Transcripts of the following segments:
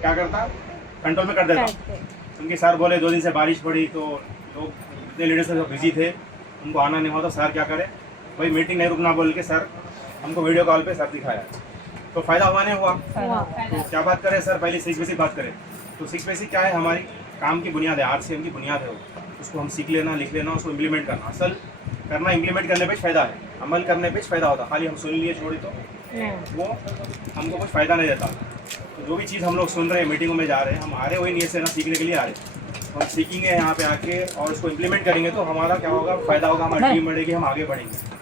क्या करता, कंट्रोल में कर देता। उनके सर बोले 2 दिन से बारिश पड़ी तो लोग इतने लीडर्स बिजी थे, उनको आना नहीं हुआ, तो सर क्या करे भाई मीटिंग नहीं रुकना बोल के सर हमको वीडियो कॉल पे सर दिखाया, तो फ़ायदा हुआ नहीं हुआ। तो क्या बात करें सर, पहले 6 बेसिक बात करें तो 6 बेसिक क्या है, हमारी काम की बुनियाद है, RCM की बुनियाद है वो, उसको हम सीख लेना, लिख लेना, उसको इम्प्लीमेंट करना। असल करना इम्प्लीमेंट करने पे फ़ायदा है, अमल करने पे फ़ायदा होता, खाली हम सुन लिए छोड़ी तो वो हमको कुछ फ़ायदा नहीं देता। तो जो भी चीज़ हम लोग सुन रहे हैं, मीटिंगों में जा रहे हैं, हम आ रहे वही नीयत से ना सीखने के लिए आ रहे हैं, तो हम सीखेंगे यहाँ पे आके और उसको इम्प्लीमेंट करेंगे तो हमारा क्या होगा, फ़ायदा होगा, हमारी टीम बढ़ेगी, हम आगे बढ़ेंगे।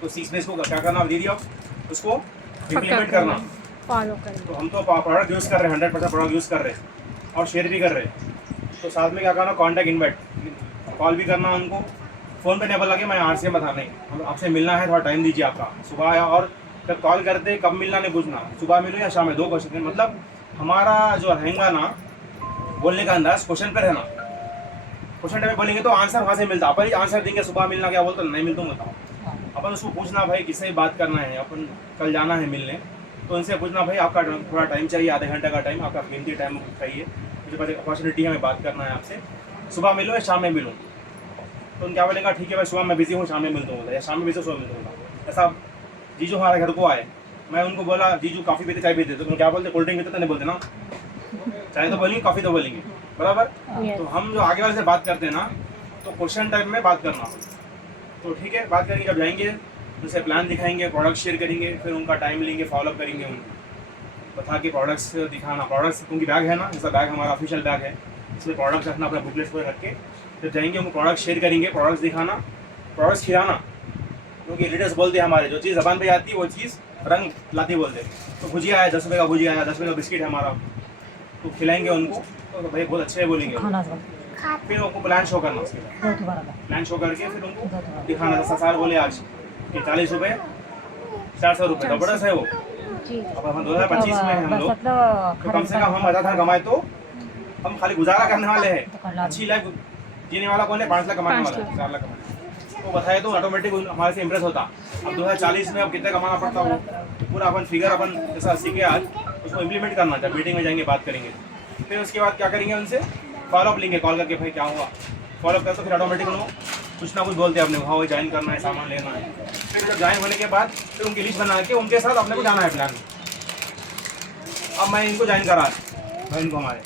तो सीखने को क्या करना दीदी, आप उसको इम्प्लीमेंट करना, फॉलो करें। तो हम तो प्रोडक्ट यूज़ कर रहे हैं, 100% प्रोडक्ट यूज़ कर रहे हैं और शेयर भी कर रहे हैं, तो साथ में क्या करना, कॉन्टैक्ट इन्वाइट, कॉल भी करना उनको, फ़ोन पे नहीं बोला कि मैं RCM बता, नहीं आपसे मिलना है, थोड़ा टाइम दीजिए आपका सुबह आया, और जब कॉल करते कब मिलना नहीं पूछना, सुबह मिलो या शाम में, 2 क्वेश्चन, मतलब हमारा जो रहेगा ना बोलने का अंदाज क्वेश्चन पे रहना, क्वेश्चन टाइम में बोलेंगे तो आंसर वहाँ से मिलता, अपन ही आंसर देंगे सुबह मिलना क्या बोलते नहीं मिलता बताओ, अपन उसको पूछना भाई किससे बात करना है, अपन कल जाना है मिलने, तो उनसे पूछना भाई आपका थोड़ा टाइम चाहिए, आधे घंटे का टाइम, आपका कीमती टाइम चाहिए, मुझे पास अपॉर्चुनिटी हमें बात करना है आपसे, सुबह मिलो या शाम में मिलूँ, तो उन क्या बोलेगा ठीक है भाई सुबह मैं बिजी हूँ शाम में मिलता हूँ, या शाम में बिजी सुबह मिलता हूँ। ऐसा जीजू हमारे घर को आए, मैं उनको बोला जीजू कॉफ़ी पीते चाय पीते, तो तुम क्या बोलते, कोल्ड ड्रिंक पीते तो नहीं बोलते ना, चाय तो बोलेंगे कॉफ़ी तो बोलेंगे बराबर। तो हम जो आगे वाले से बात करते हैं ना, तो क्वेश्चन टाइम में बात करना, तो ठीक है बात करेंगे, जब जाएंगे उनसे प्लान दिखाएंगे, प्रोडक्ट शेयर करेंगे, फिर उनका टाइम लेंगे, फॉलोअप करेंगे, उनको बता के प्रोडक्ट्स दिखाना, प्रोडक्ट्स उनकी बैग है ना, जैसा बैग हमारा ऑफिशियल बैग है, इसमें प्रोडक्ट्स रखना अपना बुकलेट पर रख के, जब जाएंगे उनको प्रोडक्ट शेयर करेंगे, प्रोडक्ट्स दिखाना, प्रोडक्ट्स खिलाना, क्योंकि लीडर्स बोलते हैं हमारे जो चीज़ ज़बान पे आती है वो चीज़ रंग लाती बोलते हैं, तो भुजिया है 10 रुपये का, भुजिया है 10 रुपये का, बिस्किट है हमारा, तो खिलाएंगे उनको, तो भाई बहुत अच्छे है बोलेंगे, फिर उनको प्लान शो करना, उसके बाद प्लान शो करके फिर उनको दिखाना, जैसा सर बोले आज कि 40 रुपये 400 रुपये ज़बरदस्त है वो, अब हम 2025 में हम लोग तो कम से कम हम 1000 कमाए तो हम खाली गुजारा करने वाले हैं, अच्छी लाइफ जीने वाला कौन है, 5 लाख कमाने वाला है, 4 लाख कमाने, तो बताए तो ऑटोमेटिक हमारे से इम्प्रेस होता। अब 2040 में अब कितना कमाना पड़ता वो पूरा अपन फिगर अपन जैसा सीखे आज उसको इम्प्लीमेंट करना, जब मीटिंग में जाएंगे बात करेंगे, फिर उसके बाद क्या करेंगे, उनसे फॉलोअप लेंगे, कॉल करके भाई क्या हुआ, फॉलोअप करते फिर ऑटोमेटिक उनको कुछ ना कुछ बोलते हैं अपने, हाँ वो ज्वाइन करना है, सामान लेना है, फिर जब ज्वाइन होने के बाद फिर उनकी लिस्ट बना के उनके साथ अपने को जाना है प्लान। अब मैं इनको ज्वाइन करा भाई इनको हमारे,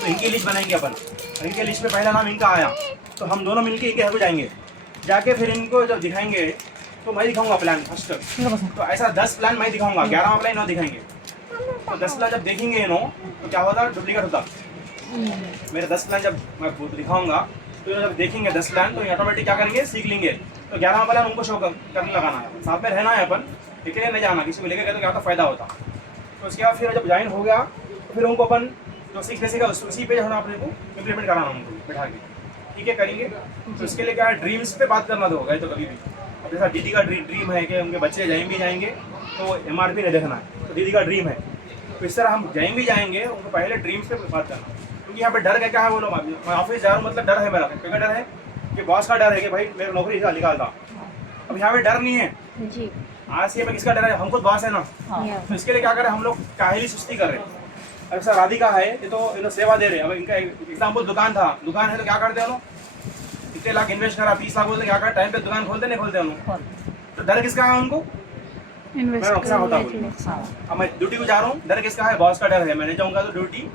तो इनकी लिस्ट बनाएंगे अपन, इनके लिस्ट में पहला नाम इनका आया तो हम दोनों मिलके इनके यहाँ पे जाएंगे, जाके फिर इनको जब दिखाएंगे तो मैं दिखाऊंगा प्लान फर्स्ट, तो ऐसा 10 प्लान मैं दिखाऊंगा, 11वां प्लान इन्हों दिखाएंगे, तो 10 प्लान जब देखेंगे इन्हों तो क्या होता है, डुप्लीकेट होता, मेरे 10 प्लान जब मैं दिखाऊंगा तो इन्होंने जब देखेंगे 10 प्लान तो ऑटोमेटिक क्या करेंगे, सीख लेंगे, तो 11वां प्लान उनको शो करने लगाना है, साथ में रहना है अपन, अकेले नहीं जाना, किसी को लेकर गए तो क्या होता फ़ायदा होता। तो उसके बाद फिर जब ज्वाइन हो गया तो फिर उनको अपन जो सीखने सीखा उसी पे होना, अपने को इम्प्लीमेंट कराना उनको बैठा के, ठीक है करेंगे। तो इसके लिए क्या है, ड्रीम्स पे बात करना तो होगा तो कभी भी, अब जैसा दीदी का ड्रीम है कि उनके बच्चे जाएं भी जाएंगे तो MRP नहीं देखना है, तो दीदी का ड्रीम है, तो इस तरह हम जाएं भी जाएंगे उनको पहले ड्रीम्स पे बात करना, क्योंकि यहाँ पे डर क्या है बोलो, मैं ऑफिस जा रहा हूँ मतलब डर है मेरा, क्या डर है कि बॉस का डर है कि भाई मेरी नौकरी निकालता, अब यहाँ पे डर नहीं है जी, RCM में किसका डर है, हम खुद बॉस है ना, तो इसके लिए क्या करें हम लोग काहेली सुस्ती कर रहे हैं। अब सर राधिका है ये तो सेवा दे रहे हैं, अब इनका एग्जाम्पल दुकान है तो क्या करते हैं लोग, इतने लाख इन्वेस्ट करा 30 लाख बोलते क्या कर, टाइम पे दुकान खोलते नहीं खोलते उनको, तो डर किसका है उनको, मेरा नुकसान होता है, अब मैं ड्यूटी को जा रहा हूँ, डर किसका है, बॉस का डर है, मैं नहीं जाऊँगा तो ड्यूटी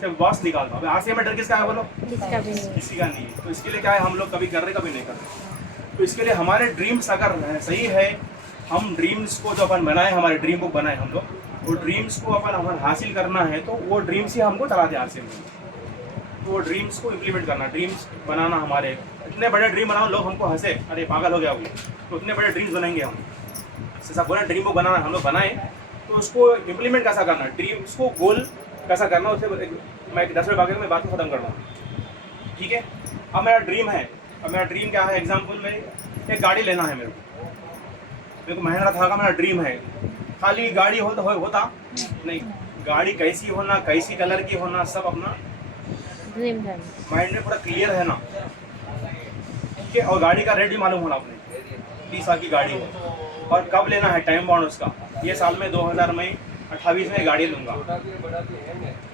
से बॉस निकालता हूँ, RCM में डर किसका है बोलो, किसी का नहीं है। तो इसके लिए क्या है हम लोग कभी कर रहे कभी नहीं कर रहे, तो इसके लिए हमारे ड्रीम्स अगर सही है, हम ड्रीम्स को जो अपन बनाए, हमारे ड्रीम बुक बनाए हम लोग, वो ड्रीम्स को अपन हासिल करना है तो वो ड्रीम्स ही हमको चलाते हैं RCM में, तो वो ड्रीम्स को इम्प्लीमेंट करना, ड्रीम्स बनाना, हमारे इतने बड़े ड्रीम बनाओ लोग हमको हंसे, अरे पागल हो गया वो, तो इतने बड़े ड्रीम्स बनाएंगे हम, जैसा बोला ड्रीम बुक बनाना हम लोग बनाए, तो उसको इम्प्लीमेंट कैसा करना, ड्रीम्स को गोल कैसा करना, उससे मैं 10 मिनट बाकी में बात को खत्म कर रहा हूँ, ठीक है। अब मेरा ड्रीम है, अब मेरा ड्रीम क्या है, एग्जाम्पल में एक गाड़ी लेना है मेरे को महिंद्रा थार का मेरा ड्रीम है, खाली गाड़ी होता नहीं, गाड़ी कैसी होना, कैसी कलर की होना, सब अपना माइंड में पूरा क्लियर है ना, ठीक है। और गाड़ी का रेट भी मालूम होना अपने, 30 साल की गाड़ी है और कब लेना है, टाइम बाउंड उसका, ये साल में 2028 28 में गाड़ी लूँगा,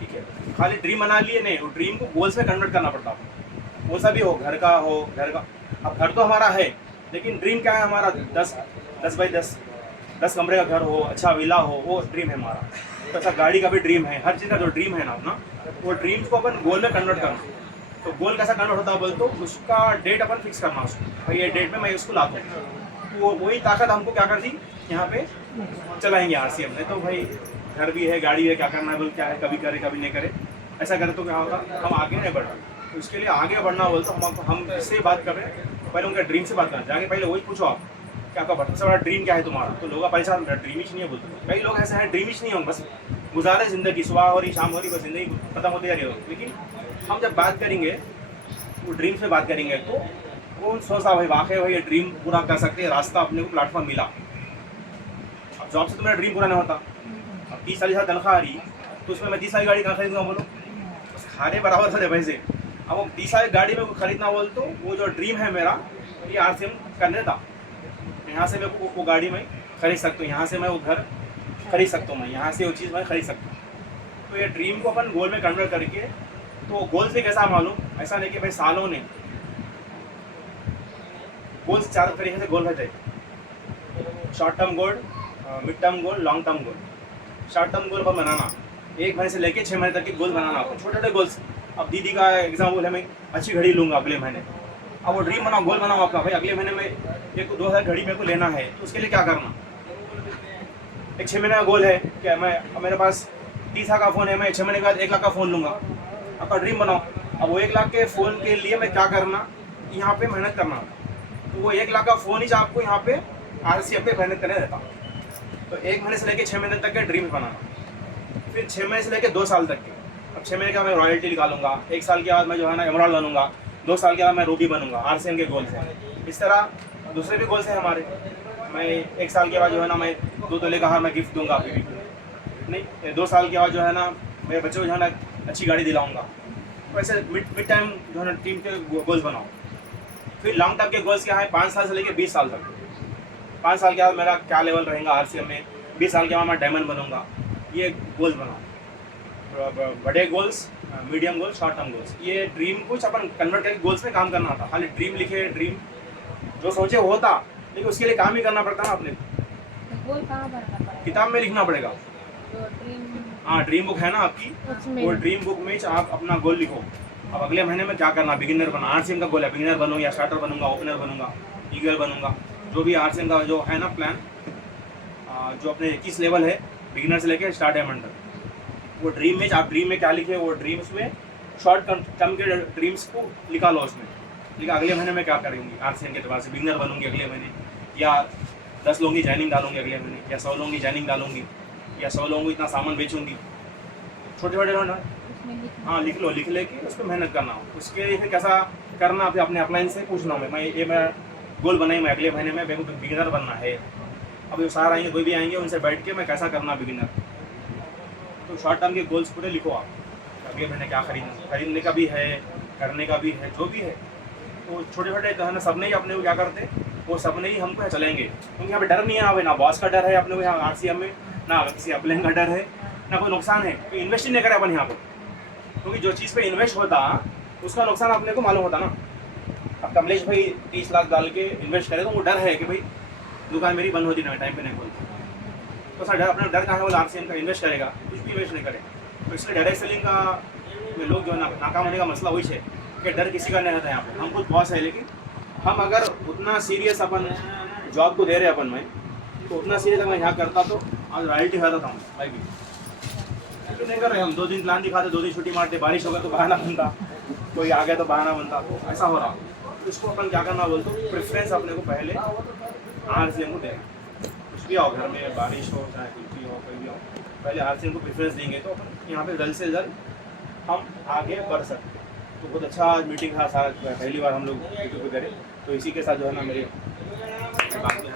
ठीक है। खाली ड्रीम बना लिए नहीं, वो ड्रीम को गोल्स में कन्वर्ट करना पड़ता है। वो सा भी हो, घर का हो, घर का, अब घर तो हमारा है, लेकिन ड्रीम क्या है हमारा, 10 बाई 10 कमरे का घर हो, अच्छा विला हो, वो ड्रीम है हमारा। तो ऐसा गाड़ी का भी ड्रीम है, हर चीज़ का जो ड्रीम है ना अपना, वो ड्रीम्स को अपन गोल में कन्वर्ट करना। तो गोल कैसा कन्वर्ट होता है बोल तो उसका डेट अपन फिक्स करना उसको, भाई ये डेट में मैं इसको लाता हूँ। वो वही ताकत हमको क्या कर दी यहाँ पे चलाएंगे RCM में। तो भाई घर भी है, गाड़ी है, क्या करना है बोल, क्या है, कभी करे कभी नहीं करे, ऐसा करे तो क्या होगा, हम आगे नहीं बढ़ रहे। तो इसके लिए आगे बढ़ना बोल तो हम किससे बात कर रहे हैं, पहले उनके ड्रीम से बात करना, जाके पहले वही पूछो आप कि आपका सबसे बड़ा ड्रीम क्या है तुम्हारा। तो लोग परेशान, मेरा ड्रीम ही नहीं है बोलते। कई लोग ऐसे हैं ड्रीम ही नहीं हो, बस गुजारे ज़िंदगी, सुबह हो रही शाम हो रही, बस ज़िंदगी खत्म होती जा रही हो। लेकिन हम जब बात करेंगे वो ड्रीम से बात करेंगे तो वो सोचता भाई वाकई भाई ये ड्रीम पूरा कर सकते हैं, रास्ता अपने को प्लेटफॉर्म मिला। अब जॉब से तो मेरा ड्रीम पूरा नहीं होता। अब 30-40 हज़ार तनख्वाह आ रही तो उसमें मैं 30 साल गाड़ी कहाँ खरीदूँगा बोलो, सारे बराबर सारे पैसे। अब वो 30 साल गाड़ी में खरीदना बोल तो वो जो ड्रीम है मेरा, ये RCM करने था। यहाँ से मैं वो गाड़ी में खरीद सकता हूँ, यहाँ से मैं वो घर खरीद सकता हूँ, मैं यहाँ से वो चीज़ मैं खरीद सकता हूँ। तो ये ड्रीम को अपन गोल में कन्वर्ट करके, तो गोल से कैसा मालूम, ऐसा नहीं कि भाई सालों ने गोल 4 तरीके से गोल रहते हैं, short term goal, mid term goal, long term goal. Short term goal पर बनाना 1 महीने से लेके 6 महीने तक के गोल बनाना आपको, छोटे छोटे गोल्स। अब दीदी का एग्जाम्पल है, मैं अच्छी घड़ी लूँगा अगले महीने। अब वो ड्रीम बनाओ, गोल बनाओ आपका, भाई अगले महीने में 1-2 हज़ार घड़ी मेरे को लेना है, तो उसके लिए क्या करना। एक 6 महीने का गोल है क्या, मैं मेरे पास 30 हज़ार का फ़ोन है, मैं 6 महीने के बाद 1 लाख का फ़ोन लूँगा। आपका ड्रीम बनाओ। अब वो 1 लाख के फ़ोन के लिए मैं क्या करना, यहाँ पे मेहनत करना। तो वो 1 लाख का फ़ोन ही आपको यहाँ पे RCM पे मेहनत करने देता। तो 1 महीने से लेके 6 महीने तक के ड्रीम बनाना, फिर 6 महीने से लेके 2 साल तक के। अब 6 महीने का मैं रॉयल्टी निकालूंगा, 1 साल के बाद मैं जो है ना एमराल्ड बनूंगा, 2 साल के बाद मैं रूबी बनूंगा। RCM के गोल्स हैं। इस तरह दूसरे भी गोल्स हैं हमारे। मैं 1 साल के बाद जो है ना मैं 2 तोले का हार मैं गिफ्ट दूंगा बीवी को, नहीं 2 साल के बाद जो है ना मेरे बच्चों को जो है ना अच्छी गाड़ी दिलाऊंगा। तो ऐसे मिड टाइम जो है ना टीम के गोल्स बनाओ। फिर लॉन्ग टर्म के गोल्स क्या है, 5 साल से लेकर 20 साल तक। 5 साल के बाद मेरा क्या लेवल रहेगा RCM में, 20 साल के बाद मैं डायमंड बनूंगा। ये गोल्स बनाओ, बड़े goals, medium goals, short term goals. ये ड्रीम कुछ अपन कन्वर्ट करके गोल्स में काम करना था। खाली ड्रीम लिखे, ड्रीम जो सोचे वो होता, लेकिन उसके लिए काम ही करना पड़ता ना अपने को। गोल कहाँ भरना पड़ेगा? किताब में लिखना पड़ेगा। तो ड्रीम, हाँ ड्रीम बुक है ना आपकी, उसमें वो ड्रीम बुक में आप अपना गोल लिखो। अब अगले महीने में क्या करना, बिगिनर बना। RCM का गोल है बिगिनर बनूँ या स्टार्टर बनूंगा, ओपनर बनूंगा, ईगल बनूंगा, जो भी RCM का जो है ना प्लान, जो अपने 21 लेवल है बिगिनर से लेकर स्टार्ट डायमंड तक। वो ड्रीम में आप ड्रीम में क्या लिखे, वो ड्रीम्स में शॉर्ट टर्म के ड्रीम्स को लिखा लो उसमें। लिखा अगले महीने में क्या करूँगी, RCM के अतबार से बिगिनर बनूंगी अगले महीने, या 10 लोगों की जॉइनिंग डालूंगी अगले महीने, या 100 लोगों की जॉइनिंग डालूंगी, या 100 लोगों को इतना सामान बेचूंगी। छोटे छोटे ना, उसमें लिखना। हाँ लिख लो, लिख लेके उस पर मेहनत करना हो। उसके लिए फिर कैसा करना, फिर अपने अपलाइन से पूछना मैं मैं गोल बनाई, मैं अगले महीने में मेरे को बिगिनर बनना है। अब ये सारा आएंगे, कोई भी आएंगे, उनसे बैठ के मैं कैसा करना बिगिनर। तो शॉर्ट टर्म के गोल्स पूरे लिखो आप, अगले महीने क्या खरीदने का भी है, करने का भी है, जो भी है। तो छोटे छोटे तो है ना, सबने ही अपने को क्या करते, वो सबने ही हमको चलेंगे। क्योंकि यहाँ पे डर नहीं है, भाई ना बॉस का डर है अपने को यहाँ RCM में, ना किसी अपलाइन का डर है, ना कोई नुकसान है। कोई इन्वेस्ट ही नहीं करे अपन यहाँ पर, क्योंकि जो चीज़ पे इन्वेस्ट होता उसका नुकसान अपने को मालूम होता ना। अब कमलेश भाई 30 लाख डाल के इन्वेस्ट करे तो वो डर है कि भाई दुकान मेरी बंद होती ना, टाइम पे नहीं खोलती। तो सर डर, अपना डर कहाँ है, वो RCM का इन्वेस्ट करेगा, कुछ भी इन्वेस्ट नहीं करे। तो इसलिए डायरेक्ट सेलिंग का में लोग जो है नाकाम होने का मसला वही है कि डर किसी का नहीं रहता है यहाँ पर। हम कुछ बॉस है, लेकिन हम अगर उतना सीरियस अपन जॉब को दे रहे अपन में, तो उतना सीरियस अगर यहाँ करता तो आज रॉयल्टी खाता था हम भाई भी। तो नहीं कर रहे हम, 2 दिन प्लान दिखाते, 2 दिन छुट्टी मारते, बारिश हो गया तो बहाना बनता, कोई आ गया तो बहाना बनता, तो ऐसा हो रहा। तो इसको अपन क्या करना बोलते हो, प्रेफरेंस अपने को पहले RCM को देना। कुछ भी आओ, घर में बारिश हो चाहे कुछ भी हो, कोई भी हो, पहले RCM को प्रेफरेंस देंगे तो अपन यहाँ पे जल्द से जल्द हम आगे बढ़ सकते। तो बहुत अच्छा आज मीटिंग था, सारा पहली बार हम लोग यूट्यूब पे करें। तो इसी के साथ जो है ना मेरी बात